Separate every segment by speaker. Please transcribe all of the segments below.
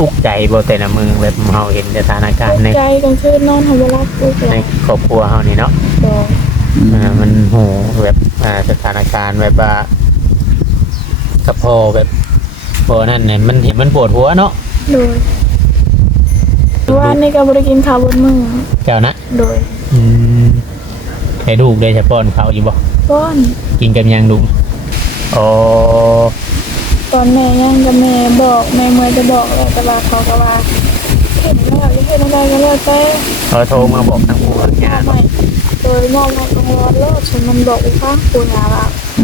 Speaker 1: ทุกข์ใจบ่แต่ละมือแบบเฮาเห็นสถานการณ์ใน
Speaker 2: ใจกลางคืนนอนทำเวลาปุ๊บ
Speaker 1: ในครอบครัวเฮานี่เนาะ
Speaker 2: โดย
Speaker 1: มันโหแบบสถานการณ์แบบว่ากับพอแบบพอนั่นเนี่ยมันเห็นมันปวดหัวเนาะ
Speaker 2: โดยว่านี่ก็บริกินข้าวบนมือ
Speaker 1: เจ้านะ
Speaker 2: โดย
Speaker 1: ให้ลูกได้จะป้อนเขาอยู่บ่
Speaker 2: ก้อน
Speaker 1: กินกับยังลูกอ๋อ
Speaker 2: ตอนแม่ย่างกับแม่บอกแม่เมื่อจะบอกเลยแต่ว่าเขาก็ว่าเห็นแล้วยังเห็นอะไรก็แล้วแต่
Speaker 1: เขาโทรมาบอกทางผู้ว่า
Speaker 2: เอา
Speaker 1: งาน
Speaker 2: ใหม่โดยมองมากลางวันแล้วฉันมันบอกอีกครั้งปูยาละ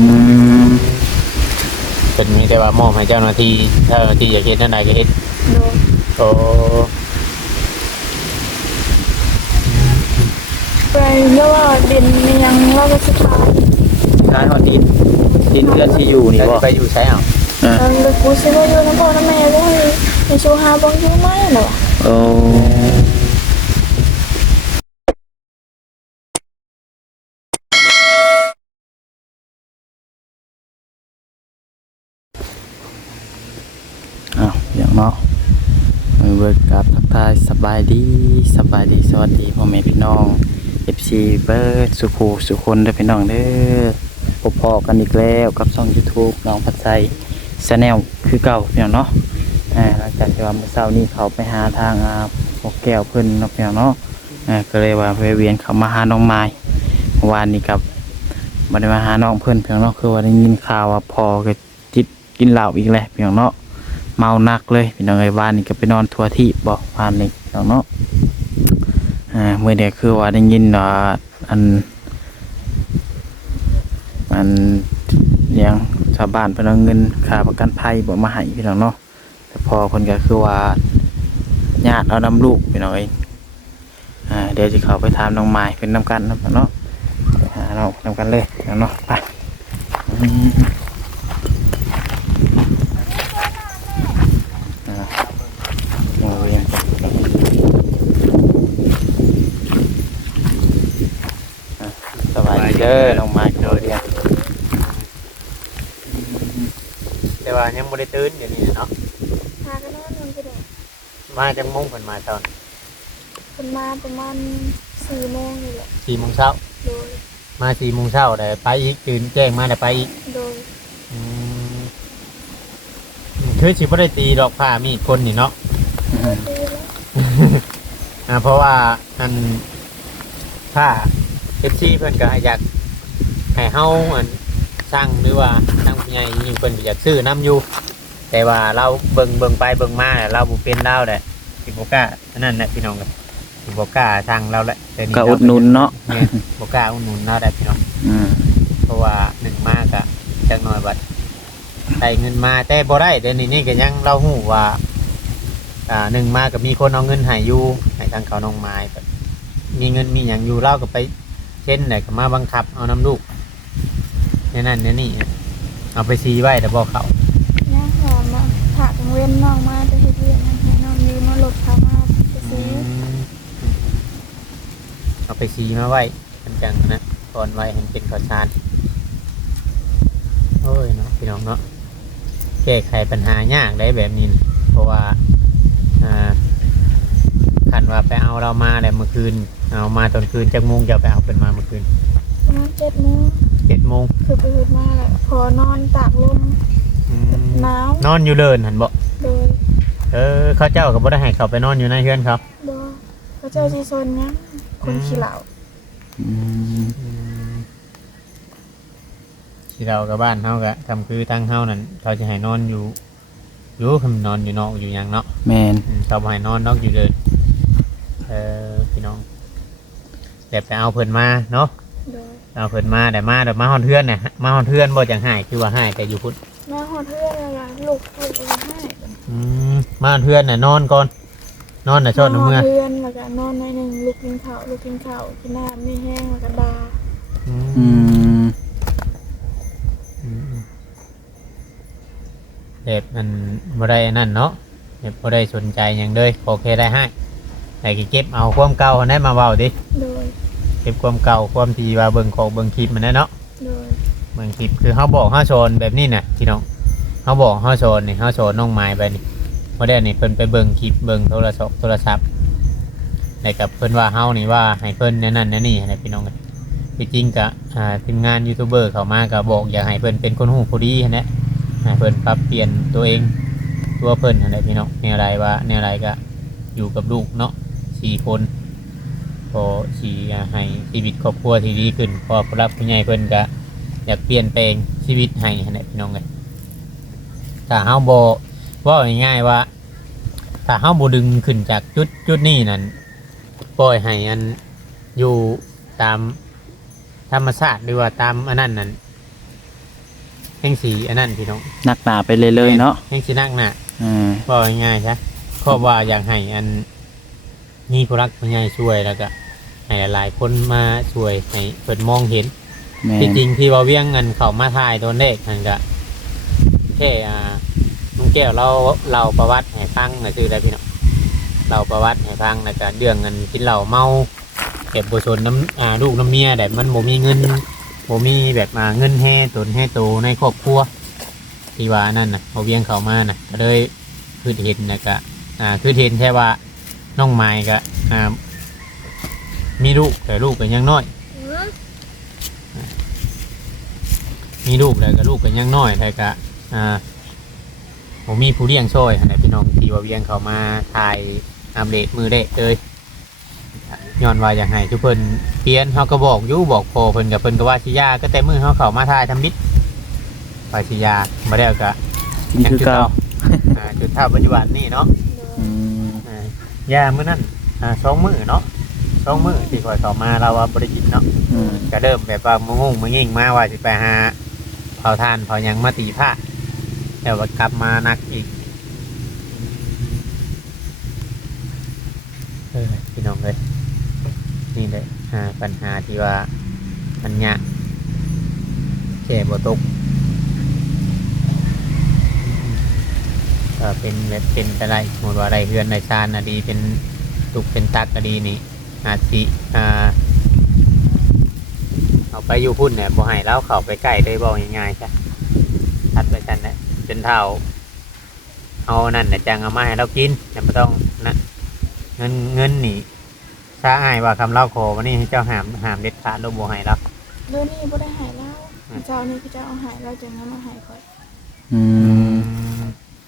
Speaker 1: เป็นมีแต่ว่ามอบให้เจ้าหน้าที่เจ้าหน้าที่อยากเฮ็ดนั่นใดก็เฮ็ด
Speaker 2: โดย
Speaker 1: โอ้
Speaker 2: ไปแล้วว่าดินมันยังว่าจะสุดท้าย
Speaker 3: ท้ายฮอดดินเพื่อนที่อยู่นี่
Speaker 1: แล้ว
Speaker 3: บ่
Speaker 1: จะไปอยู่ใช้เอา
Speaker 2: แล้วเลยกูซื้อมาอยู่น้ำพ่อน้ำแม่ก็ให้ชูหาบังอยู่ไหมเหรอ
Speaker 3: โอ้อ้าวอย่างเนาะมือเบิกกับทักทายสบายดีสวัสดีพ่อแม่พี่น้อง FC เบิร์ดสุขูสุคนเด้อพี่น้องเด้อพบพอกันอีกแล้วกับช่อง YouTube น้องพัดใจChannel คือเก่าพี่น้องเนาะหลังจากที่ว่าเมื่อเช้านี้เขาไปหาทางพวกแก้วเพิ่นเนาะพี่น้องเนาะก็เลยว่าไปเวียนเขามาหาน้องไม้เมื่อวานนี้กับบ่ได้มาหาน้องเพิ่นพี่น้องเนาะคือว่าได้ยินข่าวว่าพอก็จิตกินเหล้าอีกแล้วพี่น้องเนาะเมาหนักเลยพี่น้องเอ้ยวานนี้ก็ไปนอนทั่วที่บ่วานนี้พี่น้องเนาะเมื่อเดียวคือว่าได้ยินว่าอันยังชาวบ้านเพิ่นเอาเงินค่าประกันภัยบ่มาให้พี่น้องเนาะแต่พอเพิ่นก็คือว่าญาติเอานำลูกพี่น้องเอ้ยเดี๋ยวสิเข้าไปถามน้องไม้เพิ่นนำกันเนาะเนาะหาน้องนำกันเลยเนาะไปสบายดีเด้อน้องไม้โดยเดียว
Speaker 1: แต่ว่ายังบ่ได้ตื่นเดี๋ยวนี้เนาะ
Speaker 2: พากันนอนมันก็ได้
Speaker 1: มาจังมงเพิ่นมาตอน
Speaker 2: คนมาประมาณ4 โมงนี่แหละ
Speaker 1: 4 โมงเช้า
Speaker 2: โดย
Speaker 1: มา4 โมงเช้าได้ไปอีกตื่นแจ้งมาได้ไปอีก
Speaker 2: โดย
Speaker 1: คือสิบ่ได้ตีดอกผ้ามีดคนนี่เนาะ
Speaker 2: ดีแล้ว
Speaker 1: เพราะว่าอันผ้า FC เพิ่นก็อยากให้เฮาอันสร้างหรือว่าสร้างผู้ใหญ่ยิ่งเพิ่นก็อยากซื้อนํอยู่แต่ว่าเราเบิ่งไปเบิ่งมาเราบ่เป็นเราแหละสิบ่กล้าอันนั้นแหละพี่น้องก็สิบ่กล้าสร้างเราแหละแต่นี่
Speaker 3: ก็อุดหนุนเนาะ
Speaker 1: แม่นบ่กล้าอุดหนุนเราได้พี่น้องเพราะว่าหนึ่งมากอะจักหน่อยบัดได้เงินมาแต่บ่ได้แต่นี่ก็ยังเราฮู้ว่าหนึ่งมาก็มีคนเอาเงินให้อยู่ให้ทางเขาน้องไม้แบบมีเงินมีหยังอยู่เราก็ไปเช่นไหนก็มาบังคับเอาน้ำลูกเนี่ยนั่นเนี่ยนี่เอาไปซีไว้แต่บ่เขา
Speaker 2: ย่างหอมมาผักเว้นน้องมาจะเฮ็ดเวียนนั่นให้น้องยืมมาหลบเขามาไปซื้อ
Speaker 1: เอาไปซีมาไว้กันจังนะก่อนไว้ให้เป็นข้าวสารโอ้ยเนาะพี่น้องเนาะแก้ไขปัญหายากได้แบบนี้นะเพราะว่าขันว่าไปเอาเรามาแต่เมื่อคืนเอามาตอนคืนจักโมงจะไปเอาเป็นมาเมื่อคืน
Speaker 2: ประมาณ7 โมง
Speaker 1: 7 โมง
Speaker 2: คือไปหืดมาแหละพอนอนตากลมหนาวน
Speaker 1: อนอยู่เลินหันบ่
Speaker 2: โดย
Speaker 1: เขาเจ้าก็บ่ได้ให้เขาไปนอนอยู่ในเฮือนครับ
Speaker 2: บ่พระเจ้าสิซนยังคนขี้เหล้า
Speaker 1: ที่เรากับบ้านเฮาก็ทำคือทางเฮานั่นเขาจะให้นอนอยู่คำนอนอยู่นอกอยู่หยังเนาะ
Speaker 3: แมน
Speaker 1: เขาบ่ให้นอนนอกอยู่เดินพี่น้องเดี๋ยวไปเอาเพิ่นมาเนาะ
Speaker 2: โดย
Speaker 1: เอาเพิ่นมาเดี๋ยวมาฮอดเทือนน่ะมาฮอดเทือนบ่จังหายคือว่าหายแต่อยู่พุ่น
Speaker 2: แม่หอดเพื่อนอะไรลูกเองให้
Speaker 1: มาฮอดเทือนน่ะนอนก่อนนอนน่ะชดน้ำเมื่อ
Speaker 2: เพื่อนแล้วก็นอนในหนึ่งลูกกินข้าวกินน้ำไม่แห้งแล้วก็ดา
Speaker 1: เด็บมันบ่ได้นั่นเนาะเด็บบ่ได้สนใจหยังเลยโอเคได้ให้แต่เก็บเอาความเก่าให้มาเว้าดิ
Speaker 2: โดย
Speaker 1: เก็บความเก่าความที่ว่าเบิ่งของเบิ่งคลิปมันได้เนาะ
Speaker 2: โดย
Speaker 1: เบิ่งคลิปคือเฮาบอกเฮาโชนแบบนี้น่ะพี่น้องเฮาบอกเฮาโชนนี่เฮาโชนน้องไม้ไปนี่บ่ได้นี่เพิ่นไปเบิ่งคลิปเบิ่งโทรศัพท์แล้วก็เพิ่นว่าเฮานี่ว่าให้เพิ่นแนวนั้นแนวนี้ให้พี่น้องที่จริงก็ทีมงานยูทูบเบอร์เข้ามาก็บอกอยากให้เพิ่นเป็นคนฮู้ผู้ดีหั่นแหละให้เพิ่นปรับเปลี่ยนตัวเองตัวเพิ่นหั่นแหละพี่น้องแนวใดว่าแนวใดก็อยู่กับลูกเนาะ4คนพอสิให้ชีวิตครอบครัวที่ดีขึ้นพอผู้รับผู้ใหญ่เพิ่นก็อยากเปลี่ยนแปลงชีวิตให้หั่นแหละพี่น้องเอ้ยถ้าเฮาบ่ว่าง่ายๆว่าถ้าเฮาบ่ดึงขึ้นจากจุดนี้นั่นปล่อยให้อันอยู่ตามธรรมชาติหรือว่าตามอันนั้นนั่นแห่งสีอันนั้นพี่น้อง
Speaker 3: นักหนาไปเลยๆเนาะ
Speaker 1: แห่งสีนักหนา
Speaker 3: า
Speaker 1: ว่าง่ายๆใช่เพราะว่าอยากให้อันมีผู้รักผู้ใหญ่ช่วยแล้วก็ให้หลายๆคนมาช่วยให้เปิดมองเห็น
Speaker 3: แม่
Speaker 1: ที่
Speaker 3: น
Speaker 1: จริงที่ว่าเวียงเงินเขามาถ่ายตัวเลขนั่นก็แค่ลุงแก้วเราประวัติให้ฟังนะคืออะไรพี่น้องเราประวัติให้ฟังแล้วก็เรื่องเงินกินเหล้าเมาเก็บบุชนน้ำลูกน้ำเมียแต่มันบ่มีเงินบ่มีแบบเงินให้ตนให้โตในครอบครัวที่ว่านั่นน่ะเอาเวียงเขามาน่ะก็เลยคือเห็นนะก็คือเห็นแค่ว่าน้องไม้ก็มีลูกแต่ลูกก็ยังน้อย มีลูกแล้วก็ลูกก็ยังน้อยแต่ก็ผมมีผู้เลี้ยงช่วยนะพี่น้องที่ว่าเวียงเขามาถ่ายอัปเดตมือเด็กเลยย้อนว่าอย่างไรทุกคนเปลี่ยนเขาก็บอกอยู่บอกพอเพิ่นกับเพิ่นก็ว่าชิยาก็แต่มือเขามาถ่ายทำบิดว่าชิยามาแล้วก็
Speaker 3: นี่คือเก่า
Speaker 1: จุดเท่าปัจจุบันนี่เนาะ
Speaker 3: อืม
Speaker 1: ยามื้อนั้น2 มื้อเนาะ2 มื้อที่คอยเขามาเราว่าบริจิตเนาะ
Speaker 3: อืม
Speaker 1: ก็เริ่มแบบว่างงมางิ่งมาว่าจะไปหาเผาทานเผาหยังมาตีผ้าแต่ว่ากลับมานักอีกพี่น้องเลยนี่เลยปัญหาที่ว่ามันยากแก่บ่ตกเป็นแบบเป็นอะไรหมดว่าอะไรเฮือนในชานอดีเป็นตุกเป็นตักอดีนี่อาจสิเอาไปอยู่พุ่นเนี่ยบ่ให้แล้วเข้าไปใกล้ได้บ่ง่ายๆใช่ทัดไปกันนะจนเท่าเอานั่นน่ะจังเอามาให้เรากินแต่ไม่ต้องนะเงินนี่ถ้าอ้ายว่าคำเล่าขอวันนี้ให้เจ้าหามเด็ดขาดเราบ่ให้แล้ว
Speaker 2: เดี๋ยวนี้บ่ได้หายแล้วเจ้านี่ก็จะเอาหายเราจะงั้นมาหายค่อย
Speaker 3: อืม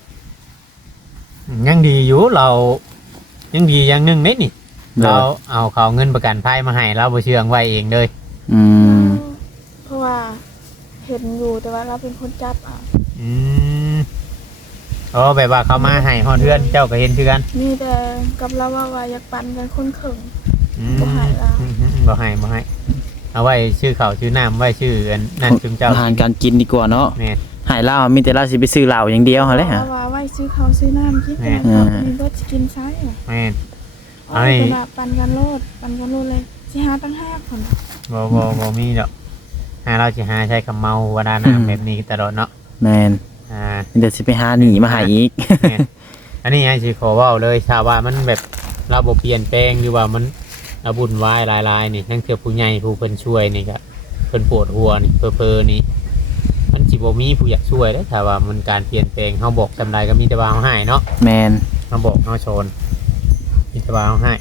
Speaker 1: ยังดีอยู่เรายังดีอย่างหนึงนิดนี่เราเอาเขาเงินประกันภัยมาให้เราบ่เชื่องไว้เองเลย
Speaker 3: อืม
Speaker 2: เพราะว่าเห็นอยู่แต่ว่าเราเป็นคนจับ
Speaker 1: อืมอ๋อแบบว่าเขามาให้ฮอดเทือนเจ้าก็เห็นคือกัน
Speaker 2: นี่แต่กับเราว่าอยากปั่นกันคนเข่ง
Speaker 1: อืม
Speaker 2: บ่ให้แล้ว
Speaker 1: บ่ให้เอาไว้ชื่อเขาชื่อน้ำไว้ชื่ออันนั่นจุมเจ้า
Speaker 3: อาหารการกินดีกว่าเนาะ
Speaker 1: แม่น
Speaker 3: หายเหล้ามีแต่เราสิไปซื้อเหล้าอย่างเดียวหั่นแหละ
Speaker 2: เราว่าไว้ซื้อข้าวซื้อน้ำกินแต่
Speaker 3: อืม
Speaker 2: มีรถกินไซส์
Speaker 1: แม่น
Speaker 2: เอาไปแบบปั่นกันโลดเลยสิหาตั้ง5คน
Speaker 1: บ่มีดอกเราสิหาใช้คำเมาว่าดาน้ำแบบนี้ตลอดเนาะ
Speaker 3: แม่น
Speaker 1: อ่า
Speaker 3: มีแต่สิไปหาหนีมาหาอีก
Speaker 1: แม่นอันนี้ไอ้สิขอเว้าเลยชาวว่ามันแบบเราบ่เปลี่ยนแปลงหรือว่ามันเราบุญวายหลายๆนี่ทั้งเทื่อผู้ใหญ่ผู้เพิ่นช่วยนี่ก็เพิ่นปวดหัวนี่เพอนี่มันสิบ่มีผู้อยากช่วยเด้อถ้าว่ามันการเปลี่ยนแปลงเฮาบอกจำได้ก็มีแต่ว่าเฮาให้เนาะ
Speaker 3: แมน
Speaker 1: เฮาบอกเฮาโชนมีแต่ว่าเฮาให้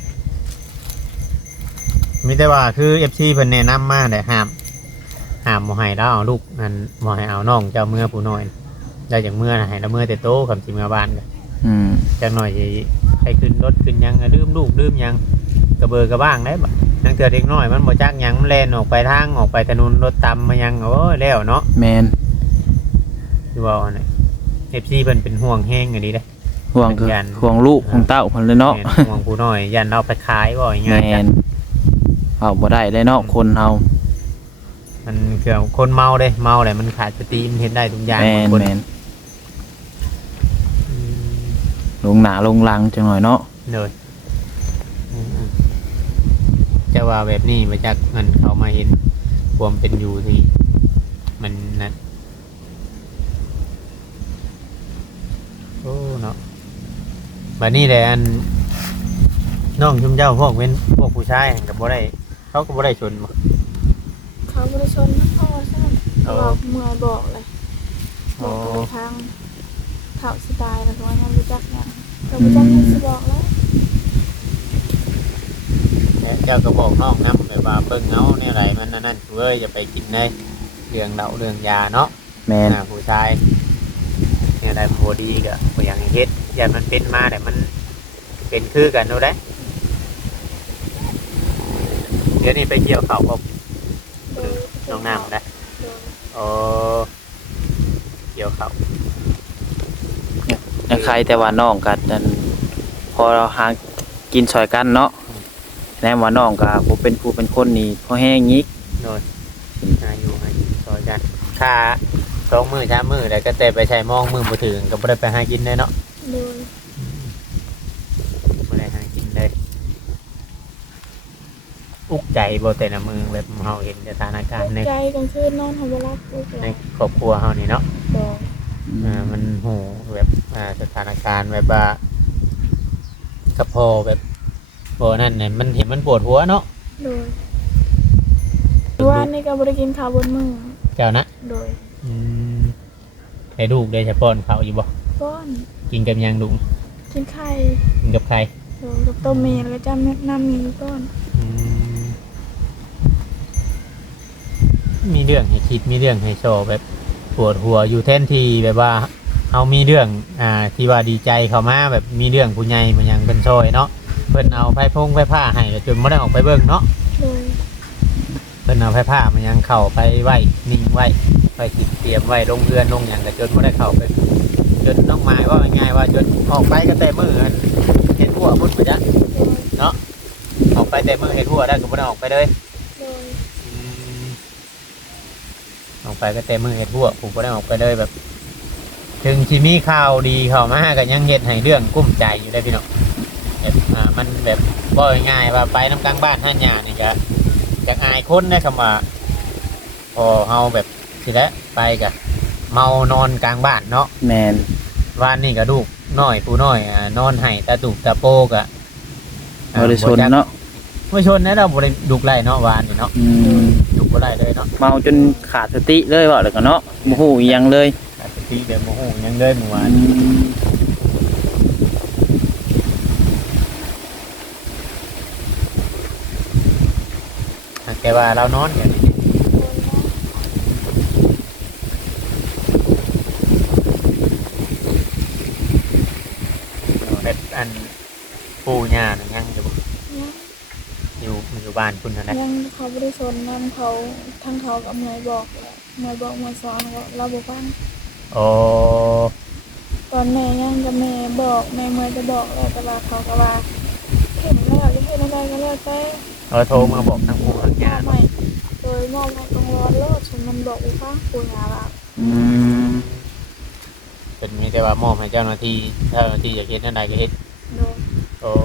Speaker 1: มีแต่ว่าคือ FC เพิ่นแนะนำมาได้ห้ามบ่ให้เราเอาลูกนั่นบ่ให้เอาน้องเจ้าเมื่อผู้น้อยได้จากเมื่อน่ะให้เราเมื่อแต่โตคำสิเมื่อบ้านก็
Speaker 3: อืม
Speaker 1: จักหน่อยสิให้ขึ้นรถขึ้นหยังลืมลูกลืมหยังกระเบอร์กระบ้างได้บ่นั่งเถื่อเด็กน้อยมันบ่จักหยังมันแล่นออกไปทางออกไปถนนรถตำมายังโอ้ยแล้วเนาะ
Speaker 3: แมน
Speaker 1: คือว่าเนี่ย FC เพิ่นเป็นห่วงแห้งอันนี้เด้
Speaker 3: ห่วงคือ
Speaker 1: เป็นยัน
Speaker 3: ห่วงลูกห่วงเต้าเพิ่นเลยเนาะ
Speaker 1: แม่นห่วงผู้น้อยยันเราไปขายบ่อย่าง
Speaker 3: แม
Speaker 1: เงี้ย
Speaker 3: นเอาบ่ได้เลยเนาะคนเฮา
Speaker 1: มันคือคนเมาเด้เมาแหละมันขาดสติมันเฮ็ดได้ทุกอย่าง
Speaker 3: แมน
Speaker 1: คน
Speaker 3: แมนลงหนาลงลังจังหน่อยเนาะ
Speaker 1: เลยจะว่าแบบนี้มาจากมันเขามาเห็นความเป็นอยู่ที่มันนั่นโอ้เนาะบัดนี้แหละอันน้องชุมเจ้าพวกเป็นพวกผู้ชายกับบ่ได้เขาก็บ่ได้ชนบ่
Speaker 2: เขาบริชนนะพ่อใช่เขาบอกเมื่อบอกเลยบอกไปทางเท่าสไตล์แล้วก็ว่ายังรู้จักเนี่ยก็บ่จักให้สิบอกแล้ว
Speaker 1: แล้วเจ้าก็บอกน้องนำแบบว่าเบิ่งเอาแนวไหนมันนั่นเว้ยอย่าไปกินได้เรื่องเหล้าเรื่องยาเนาะ
Speaker 3: แม่น
Speaker 1: ผู้ชายแนวใดมันบ่ดีก็บ่อยากให้เฮ็ดอย่ามันเป็นมาแต่มันเป็นคือกันโน่ได้เดี๋ยวนี้ไปเกี่ยวเขาก็
Speaker 2: โดย
Speaker 1: น้องน้ำนะ
Speaker 2: โดย
Speaker 1: โอ้เกี่ยวเขา
Speaker 3: ยังใครแต่ว่าน้องก็นั่นพอเราหากินซอยกันเนาะแน่ว่าน้องก็บ่เป็นผู้เป็นคนนี่พอแห้งยิก
Speaker 1: โน่นอายุอายุซอยกันค่า2 มื้อ3 มื้อแล้วก็แต่ไปใช้มองมือบ่ถึงก็บ่ได้ไปหากินได้เนาะ
Speaker 2: โดย
Speaker 1: บ่ได้หากินได้อุกใจบ่แต่ละมือแบบเฮาเห็นสถานการณ์ใน
Speaker 2: ใจกลางคืนนอนทำเวลาลูกห
Speaker 1: ใน
Speaker 2: ลาน
Speaker 1: ครอบครัวเฮานี่เนาะ
Speaker 2: โดย
Speaker 1: มันโหแบบสถานการณ์แบบว่ากระเพาะแบบพอนั่นเนี่ยมันเห็นมันปวดหัวเนาะ
Speaker 2: โดยว่านี่ก็บ่ได้กินข้าวบนมือ
Speaker 1: เจ้านะ
Speaker 2: โดย
Speaker 1: ให้ลูกได้จะป้อนเขาวอยู่บ่
Speaker 2: ก้อน
Speaker 1: กินกับหยังลุง
Speaker 2: กินไข่
Speaker 1: กินกับใคร
Speaker 2: โดยกับต้มเมนแล้วจ้ำน้ำมีก้อน
Speaker 1: มีเรื่องให้คิดมีเรื่องให้โชว์แบบปวดหัวอยู่แทนที่แบบว่าเอามีเรื่องที่ว่าดีใจเขามาแบบมีเรื่องผู้ใหญ่มันยังเป็นซอยเนาะเพิ่นเอาไฟผ้าให้แล้วจนไม่ได้ออกไปเบิ่งเนาะ
Speaker 2: โดย
Speaker 1: เพิ่นเอาไฟผ้ามันยังเข้าไปไว้นิ่งไว้ไปติดเตรียมไว้ลงเรือนลงอย่างก็จนไม่ได้เข้าไปจนน้องไม้ว่าง่ายๆว่าจนออกไปก็แต่มือเห็นหัวพุ่นไปจ้ะ
Speaker 2: โดย
Speaker 1: เนาะออกไปแต่มือเห็นหัวได้ก็ไม่ได้ออกไปเลย
Speaker 2: โดย
Speaker 1: ออกไปก็แต่มือเห็นหัวผมก็ได้ออกไปเลยแบบ ถึงที่มีข่าวดีเข้ามาก็ยังเฮ็ดให้เรื่องกุ้มใจอยู่ได้พี่น้องแบบมันแบบบ่ง่ายๆว่าไปน้ำกลางบ้านท่านยานี่ก็จากอายคนได้คำว่าพอเฮาแบบสิแล้วไปกะเมานอนกลางบ้านเนาะ
Speaker 3: แม่น
Speaker 1: วานนี่ก็ลูกน้อยผู้น้อยนอนให้ตาตุกตาโปกะ
Speaker 3: บ่ได้ชนเนาะ
Speaker 1: ไม่ชนนะเราบ่ได้ดุกไล่เนาะวานนี่เนาะ
Speaker 3: อืม
Speaker 1: ดุกบ่ไล่เลยเนาะ
Speaker 3: เมาจนขาดสติเลยว่าแล้วก็เนาะบ่ฮู้อีหยังเลย
Speaker 1: อาจจะตีเดี๋ยวโมโหยังเลยเมื่อวานแต่ว่าเรานอนอย่างนี้แบบอันปูหญ้าน่ะยังอยู่ อยู่บ้านคุณเท่านั้น
Speaker 2: ยังเขาบ่ได้สนนำเขาทั้งเขากับเมย์บอกแล้วเมย์บอกเมย์สอนก็เราบ่ฟัง
Speaker 1: โอ้
Speaker 2: ตอนแม่ยังกับแม่บอกแม่เมย์จะบอกแล้วแต่ว่าเขาก็ว่าเห็นแล้วจะเห็นอะไรก็แล้วแต่
Speaker 1: เราโทรมาบอกทั้งปูทั้งหญ้า
Speaker 2: ใหม่โดยมอบให้ตรงร้อนโลดฉันมันบอกว่าฟังปูหาว่า
Speaker 3: อืม
Speaker 1: เป็นมีแต่ว่ามอบให้เจ้าหน้าที่อยากเห็นนั่นใดก็เห็น
Speaker 2: โดย
Speaker 1: โอ้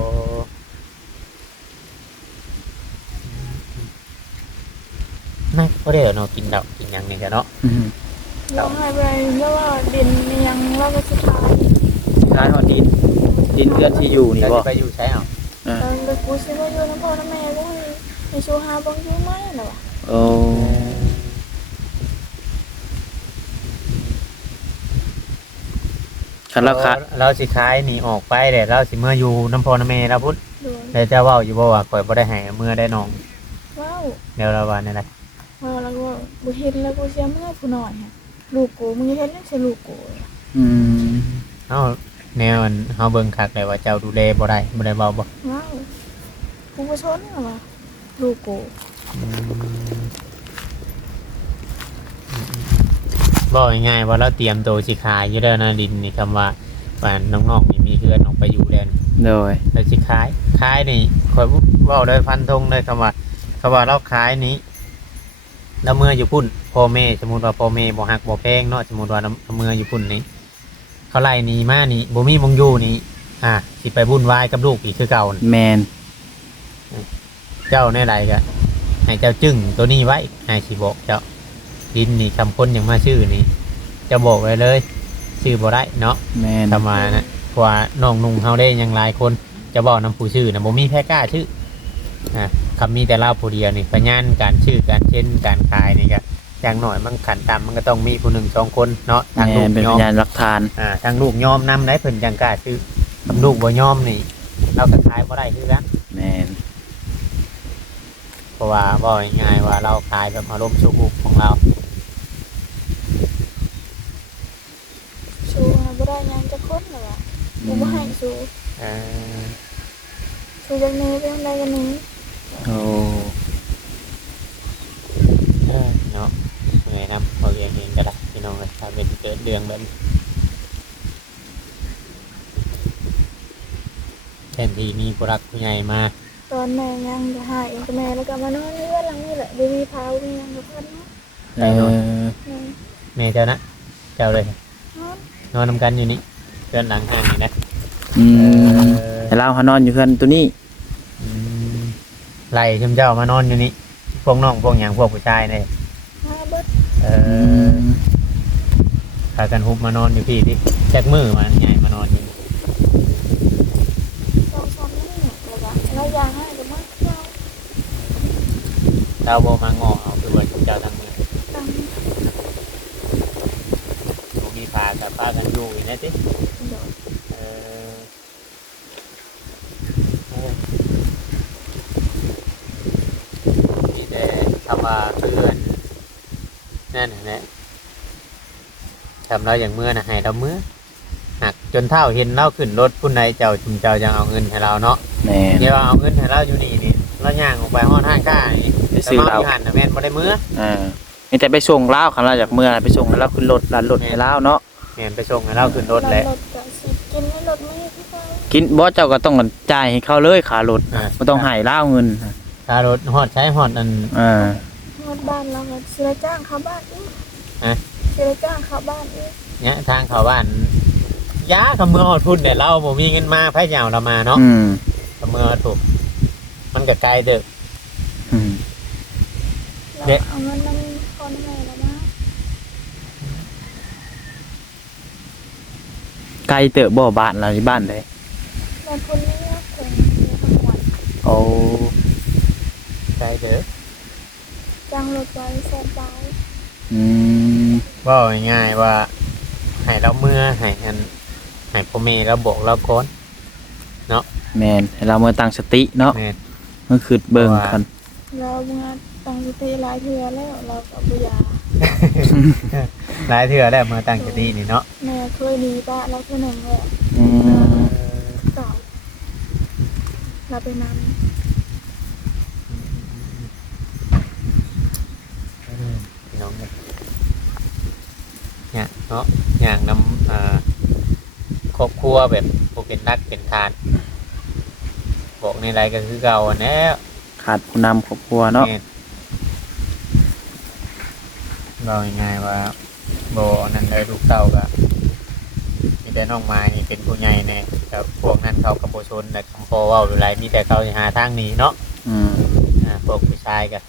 Speaker 1: นั่นก็ได้เนาะกินดอกกินหยังนี่กันเนาะ
Speaker 3: อืม
Speaker 2: ร้องไห้ไปแล้วว่าดินมันยังเราก็สุดท้าย
Speaker 3: ท้ายฮอดดินเพื่อนที่อยู่นี่
Speaker 1: แล้ว
Speaker 3: บ่
Speaker 1: จะไปอยู่ใช้เอา
Speaker 2: ตอนเด็กกูซื้อมาอยู่น้ำพ่อน้ำแม่ก็มีชูหาบังอยู่ไหมล่ะวะ
Speaker 3: โอ้ คันราคา
Speaker 1: เราสิขายหนีออกไปเดี๋ยวเราสิเมื่ออยู่น้ำพอน้ำเมเราพุทธ
Speaker 2: โดย
Speaker 1: แต่เจ้าเว่าอยู่บ่ว่าข่อยบ่ได้ให้เมื่อได้น้อง
Speaker 2: ว้าว
Speaker 1: เดี๋ยวเราว่าในไร
Speaker 2: ว้าวแล้วก็บุเห็นแล้วกูเสียเมื่อผู้น้อยฮะลูกกูมึงเห็นแล้วใช่ลูกกู
Speaker 3: อืม
Speaker 1: เอ้าแนวอันเฮาเบิ่งคักเลยว่าเจ้าดูแลบ่ได้เว้าบ่
Speaker 2: ว้าวกูก็ชนเหรอวะลูกกู
Speaker 1: บ่ง่ายๆว่าเราเตรียมตัวสิขายอยู่แล้วนะดินนี่คำว่าน้องๆนี่มีเพื่อนออกไปอยู่แล้ว
Speaker 3: โดย
Speaker 1: เราสิขายนี่ข่อยเว้าได้ฟันธงเลยคำว่าเราขายนี้แล้วเมื่ออยู่พุ่นพ่อแม่สมมุติว่าพ่อแม่บ่ฮักบ่แพงเนาะสมมุติว่าเราเมื่ออยู่พุ่นนี้เขาไล่หนีมานี่บ่มีมงอยู่นี่สิไปวุ่นวายกับลูกอีกคือเก่าน่ะ
Speaker 3: แมน
Speaker 1: เจ้าในไรก็ให้เจ้าจึ้งตัวนี้ไว้ให้สิบอกเจ้าดินนี่คำพ้นอย่างมาชื่อนี่จะบอกไว้เลยชื่อบ่ได้เนาะ
Speaker 3: แมน
Speaker 1: ทำมานะเพราะว่าน้องนุ่งเฮาได้ยังหลายคนจะบอกนำผู้ชื่อนะบ่มีแพ้กล้าชื่อคำมีแต่เล่าผู้เดียวนี่ปัญญาการชื่อการเช่นการขายนี่ก็อย่างหน่อยมันขันต่ำมันก็ต้องมีผู้หนึ่งสองคนเนาะทาง
Speaker 3: แม
Speaker 1: ลู
Speaker 3: น
Speaker 1: ก
Speaker 3: เป็น
Speaker 1: ย
Speaker 3: พ
Speaker 1: อม
Speaker 3: ยานหลักฐาน
Speaker 1: ทางลูกยอมนำได้เพิ่นจังกล้าชื่อทำลูกบ่ยอมนี่เราก็ขายบ่ได้คือกัน
Speaker 3: แม่น
Speaker 1: เพราะว่าบ่ง่ายๆว่าเราขายแบบอารมณ์ชั่ววูบของเรา
Speaker 2: สู้บ่ได้ยังจะคนหรอกกูบ่ให้สู้
Speaker 1: เออ
Speaker 2: สู้จังนี้ไปทำไรกันนี้
Speaker 3: โอ้
Speaker 1: เนาะเหนื่อยนะพอเรียนเองก็ได้พี่น้องเลยถ้าเป็นเกิดเรื่องแบบนี้แทนที่มีผู้รักผู้ใหญ่มา
Speaker 2: ตอนแม่ยังจะหายเองกับแม่แล้วก็มานอนนี่ว่าหลังนี่แหละบ่มีพาวมีหยังกับเพิ่นเนาะ
Speaker 3: เออ
Speaker 1: แม่เจ้านะเจ้าเลย
Speaker 2: นอน
Speaker 1: นอนนำกันอยู่นี่เพื่อนหลังห้างนี่นะ
Speaker 3: อืม
Speaker 1: เออ
Speaker 3: แต่เราหานอนอยู่เพื่อนตัวนี้
Speaker 1: อืมไล่ชุมเจ้ามานอนอยู่นี่พวกน้องพวกหยังพวกผู้ชายเนี่ย
Speaker 2: มาเบิด
Speaker 1: เออพากันฮุบมานอนอยู่พี่ที่แจ็คมือมาใหญ่มานอนอยู่นี่
Speaker 2: 2-3มื้อแล้วก็เราอยากให้ก็มาเจ้า
Speaker 1: เราโบมางอเอาคือว่าชุมเจ้าทั้งมือ
Speaker 2: ตัง
Speaker 1: หนูมีพากับพากันอยู่อีกนะติ
Speaker 2: เดี๋ยว
Speaker 1: เออเออนี่แต่ทำมาเพื่อนนั่นแหละทำเราอย่างเมื่อนะให้เราเมื่อหักจนเท่าเห็นเราขึ้นรถผู้ใดเจ้าชุมเจ้ายังเอาเงินให้เราเนาะ
Speaker 3: แม่น
Speaker 1: เดี๋ยวเอาเงินให้เราอยู่นี่นี่เราย่างออกไปห้องทางข้านี่
Speaker 3: ไปซื้อเหล้า
Speaker 1: แต่มยู่หันนะแม่นบ่ได้เมื่อ
Speaker 3: มีแต่ไปส่งเล่าวคันเราจากเมื่อไปส่งแล้วเราขึ้นรถร้านรถให้เล่าวเนาะ
Speaker 1: แม่นไปส่งให้เราขึ้นรถแหละ
Speaker 2: รถก็สิกินในรถไม่ให้พี่เขา
Speaker 3: กินบ่เจ้าก็ต้องจ่ายให้เขาเลยขารถ
Speaker 1: อ่า
Speaker 3: บ่ต้องให้เล่าวเงิน
Speaker 1: ค่ารถฮอดใช้ฮอดอัน
Speaker 3: อ่า
Speaker 2: ฮอดบ้านเราก็สิได้จ้างเขาบ้านอีก
Speaker 1: ฮะ
Speaker 2: สิได้จ้างเขาบ้านอีก
Speaker 1: เนี่ยทางเข้าบ้านยากับเมืองฮอดพุ่นเนี่ยเราบ่มีเงินมาไผยาวเรามาเนาะ
Speaker 3: อืม
Speaker 1: กับเมืองฮอดพุ่นมันก็ไกลเด้อ
Speaker 3: อืม
Speaker 2: เรา
Speaker 1: เด็ก
Speaker 2: เอาเงินนำคนแม่แล้วมา
Speaker 3: ไกลเตอะบ่บ้านเราที่บ้านใด
Speaker 2: แม่คนนี้เนี่ยคงเสียทั้งวัน
Speaker 3: โอ้
Speaker 1: ไกลเด้อ
Speaker 2: จ้างรถไว้แสนบาท
Speaker 3: อืม
Speaker 1: เว่าง่ายๆว่าให้เราเมื่อให้อันให้พ่อแม่เราบอกเราก่อน
Speaker 3: แม่นให้เรามาตั้งสติเนาะ
Speaker 1: แม่น
Speaker 3: มันคือเบิ่งกัน
Speaker 2: เราเมื่อตั้งสติหลายเทื่อแล้วเราก็บ่อยาก
Speaker 1: หลายเทื่อแล้วมาตั้งสตินี่เนาะ
Speaker 2: แม่เคยดีป้าเราเทื่อหนึ่งแล้ว
Speaker 3: อืม
Speaker 2: เก่าเราไปน
Speaker 1: พี่น้องเนี่ยเนาะอย่างนำครอบครัวแบบบ่เป็นรักเป็นทานบอกในไรก็คือเก่าอันแหล้ว
Speaker 3: ขาดผู้นำครอบครัวเนาะ
Speaker 1: แม่นบอกง่ายๆว่าโบนั่นเลยลูกเต้าก็มีแต่น้องไม้นี่เป็นผู้ใหญ่แน่กับพวกนั้นเขากับโบชนแต่คำโพเว่าหรือไรมีแต่เขาจะหาทางหนีเนาะ
Speaker 3: อืม
Speaker 1: พวกผู้ชายกัน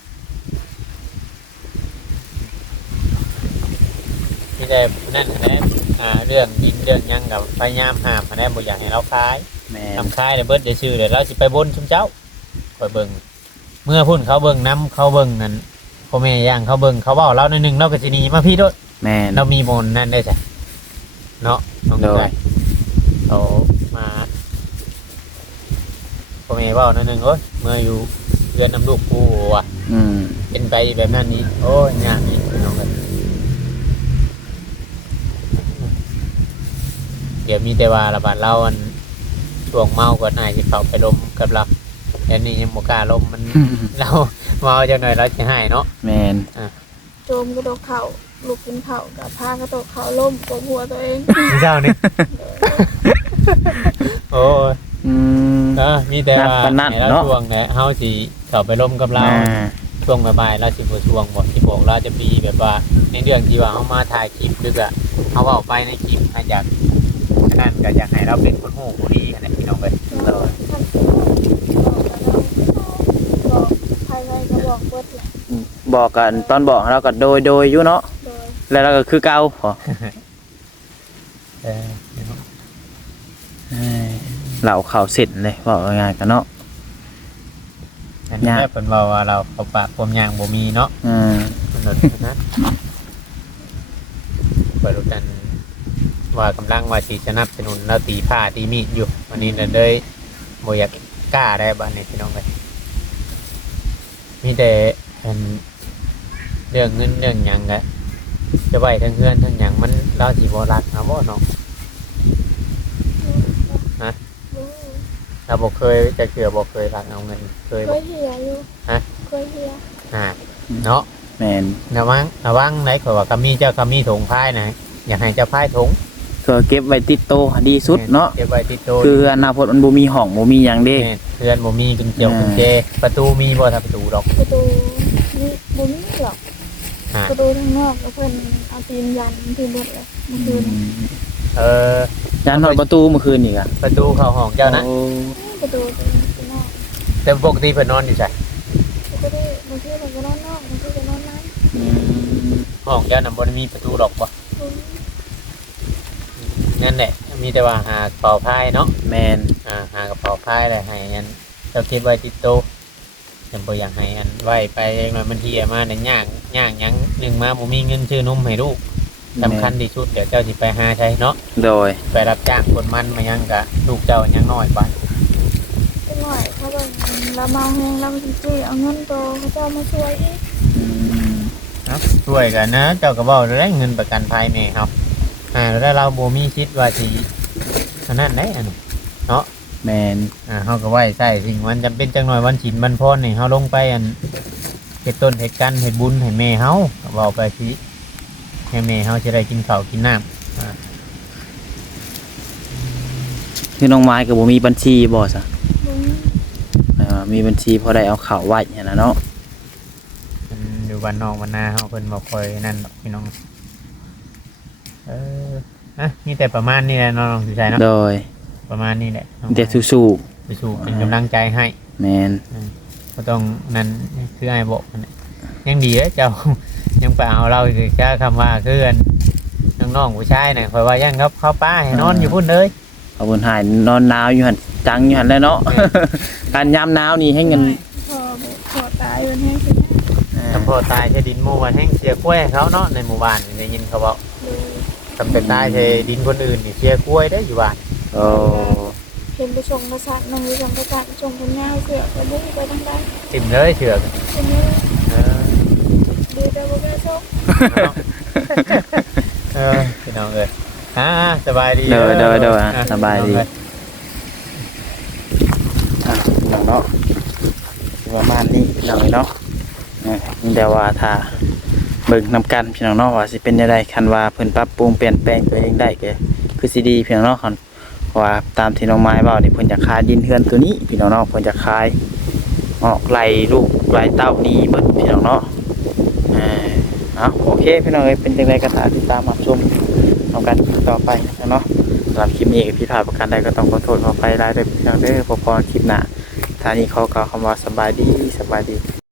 Speaker 1: มีแต่นั่นแหละเรื่องดินเรื่องหยังกับพยายามห้ามนะบ่อยากให้เราคาย
Speaker 3: แม่น
Speaker 1: ทำคายเดี๋ยวเบิดเดี๋ยวชื่อเดี๋ยวเราสิไปบนชุมเจ้าคอยเบิ่งเมื่อพุ่นเขาเบิ่งน้ำเขาเบิ่งนั่นพ่อแม่ย่างเขาเบิ่งเขาเว้าเราในอยหนึ่งเราก็สิหนีมาพี่ด้วย
Speaker 3: แม่น
Speaker 1: เรามีมนต์นั่นได้จ้ะเนาะน้อง
Speaker 3: โดย
Speaker 1: ใจเขามาพ่อแม่เว้าในอยหนึ่งโอ้ยเมื่ออยู่เรือนน้ำลูกกูว่ะ
Speaker 3: อืม
Speaker 1: เป็นไปแบบนั้นนี้โอ้ยยากอีกพี่น้องเลยเดี๋ยวมีแต่ว่าระบาดเราอันช่วงเมาก่อนหน้าจะเข้าไปล้มกับเราแต่นี่ยังบ่กล้าล้มมัน เราเมาจังหน่อยเราจะหายเนาะ
Speaker 3: แม่น
Speaker 2: ำโจมกระโดดเข่าลูกกินเข่ากับพากระโดดเข่าล้มกบหัวตัวเอง
Speaker 1: พี่เจ้านี่ โอ้ย
Speaker 3: อืม
Speaker 1: มีแต่ว่า
Speaker 3: นักปานนั้น
Speaker 1: ให้เรา
Speaker 3: เนาะ
Speaker 1: ช่วงแหละเฮาสิเข้าไปล้มกับเรา
Speaker 3: อ่า
Speaker 1: ช่วงบ่ายๆเราสิบ่ช่วงบ่ที่บอกเราจะมีแบบว่าในเรื่องที่ว่าเฮามาถ่ายคลิปหรือก็เฮาเว้าไปในคลิปอยากฉะนั้นก็อยากให้เราเป็นคนฮู้ผู้ดีนั่นแหละพี่น้องเอ้ย
Speaker 2: เราท่านบอกใครๆก็บอกเบิดเลย
Speaker 3: บอกกันตอนบอกเราก็โดยอยู่เนาะ
Speaker 2: โดย
Speaker 3: แล้วเราก็คือเก่าพอ
Speaker 1: เออ
Speaker 3: เหล่าข่าวเสร็จเลยบอกง่ายๆกันเนาะ
Speaker 1: อันนี้แม่เพิ่นเว้าว่าเราเอาปากความยางบ่มีเนาะ
Speaker 3: อืม
Speaker 1: ถนนนะเปิดรถกันว่ากำลังว่าสิสนับสนุนเราตีผ้าตีมีดอยู่วันนี้เลยบ่อยากกล้าได้บ้านนี้พี่น้องเลยมีแต่อันเรื่องเงินเรื่องหยังก็จะไว้ทั้งเงินทั้งหยังมันเราสิบ่รักนะบ่เนาะเราบ่เคยจะเชื่อบ่เคยรักเอาเงินเคย
Speaker 2: เค
Speaker 1: บ่
Speaker 2: ยเหียอยู่เคยเหีย
Speaker 1: เนาะ
Speaker 3: แม่น
Speaker 1: ระวังไหนข่อยว่าก็มีเจ้าก็มีถุงพายนะอยากให้เจ้าพายถุง
Speaker 3: ก็เก็บไว้ติดโตะดีสุดเนาะ
Speaker 1: เก็บไว้ที่โตะ
Speaker 3: คืออนาคตมันบ่มีห้องบ่มีหยังเด้
Speaker 1: แม่นเพื่อนบ่มีกุญเจียวกุญแจประตูมีบ่ถ้าประตูดอก
Speaker 2: ประตูนี่บุ้มหรอก
Speaker 1: อ่า
Speaker 2: ประตูทางนอกแล้วเพิ่นเอาตีนยันที่เบิดเลยเมื่อคืน
Speaker 1: เออ
Speaker 3: ยันหอดประตูเมื่อคืนอีกอ่ะ
Speaker 1: ประตูเข้าห้องเจ้านะ
Speaker 3: โอ้
Speaker 2: ประตูเป็นนอก
Speaker 1: แต่ปกติเพิ่นนอนอยู่ไส
Speaker 2: ปกติบางทีมันก็นอนนอกบางทีก็นอนใน
Speaker 3: อืม
Speaker 1: ห้องเจ้าน่ะบ่ได้มีประตูดอกบ่
Speaker 2: บุ้ม
Speaker 1: นั่นแหละมีแต่ว่าหากระเป๋าพายเนาะ
Speaker 3: แม่น
Speaker 1: หากระเป๋าพายแล้วให้อันเจ้าเก็บไว้ที่โตะแต่บ่อยากให้อันไว้ไปเองหน่อยมันเหี่ยมาเนี่ยยากหยังหนึงมาบ่มีเงินซื้อนมให้ลูกสำคัญที่สุดเดี๋ยวเจ้าสิไปหาใช้เนาะ
Speaker 3: โดย
Speaker 1: ไปรับจ้างคนมันมายังกะลูกเจ้ายังน้อยบ้าน
Speaker 2: ไปหน่อยเขาบอกเราเมาแห้งเราจริงๆเอาเงินโตเขาจะเอามาช่วยอีก
Speaker 3: อืม
Speaker 1: ช่วยกันนะเจ้าก็บอกได้เงินประกันภัยแม่ครับแล้วเราบ่มีคิดว่าสิอันนั้นได้อันนี้เนาะ
Speaker 3: แม่น
Speaker 1: เฮาก็ไว้ใช้สิ่งมันจำเป็นจังหน่อยวันศีลวันพรนี่เฮาลงไปอันเฮ็ดต้นเฮ็ดกันเฮ็ดบุญให้แม่เฮาก็เว้าไปสิให้แม่เฮาสิได้กินข้าวกินน้ำ
Speaker 3: คือน้องไม้ก็บ่มีบัญชีบ่ซะ
Speaker 2: บุ้ม
Speaker 3: มีบัญชีพอได้เอาข้าวไว้หั่นน่ะเนาะ
Speaker 1: มันอยู่บ้านนอกบ้านนาเฮาเพิ่นบ่ค่อยนั่นดอกพี่น้องมีแต่ประมาณนี้แหละน้องสุชัยเนาะ
Speaker 3: โดย
Speaker 1: ประมาณนี้แหละ
Speaker 3: มีแต่สู้
Speaker 1: ไปสู่เป็นกำลังใจให้
Speaker 3: ๆแม่น
Speaker 1: ก็ต้องนั่นคือไอ้บอกนั่นแหละยังดีเจ้า ยังไปเอาเราคือแค่คำว่าคืออันน้องๆผู้ชายน่ะคอยว่ายังครับเข้าป้าให้นอนอยู่พุ่นเลย
Speaker 3: เอาเพิ่นหายนอนหนาวอยู่หั่นจังอยู่หั่นแหล้วเนาะ การยามหนาวนี่ให้เงิน
Speaker 2: พอตายวันแห้งสินะ
Speaker 1: ถ้าพ่อตายใช้ดินหมู่บ้านแห้งเสียกล้วยให้เขาเนาะในหมู่บ้านนี่ได้ยินเขาบอก
Speaker 2: เลย
Speaker 1: ทำเป็นตายใช้ดินคนอื่นนี่เสียกล้วยได้ออยู่บ้าน
Speaker 3: โอ้
Speaker 2: เห็นไปชงประสาทนั่งอยู่ชงประสาทชงคนเงาเสือกไปบุ้งไปทางใด
Speaker 1: ติ่มเลยเชือก
Speaker 2: ทีนี้
Speaker 1: เออ
Speaker 2: ดีแต่บ่ได้ชง
Speaker 1: พี่น้องเอ้ยสบายดี
Speaker 3: โดย
Speaker 1: อ่ะ
Speaker 3: สบายดี
Speaker 1: พี่น้องเอ้
Speaker 3: เนาะประมาณนี้พี่น้องเนาะนี่แต่ว่าถ้าเบิ่งนำกันพี่น้องเนาะว่าสิเป็นจังได๋คันว่าเพิ่นปรับปรุงเปลี่ยนแปลงตัวเองได้ก็คือสิดีพี่น้องเนาะคันเพราะว่าตามที่น้องไม้เว้านี่เพิ่นจะขายดินเฮือนตัวนี้พี่น้องเนาะเพิ่นจะขายออกไล่ลูกไล่เต้านี่เบิดพี่น้องเนาะโอเคพี่น้องเอ้ยเป็นจังไดก็ตามติดตามรับชมเอากันต่อไปเนาะสำหรับคลิปนี้ก็ผิดพลาดประการใดก็ต้องขอโทษขออภัยหลายเด้อพี่น้องเด้อพบกันคลิปหน้าท่านี้เขากล่าวคำว่าสบายดี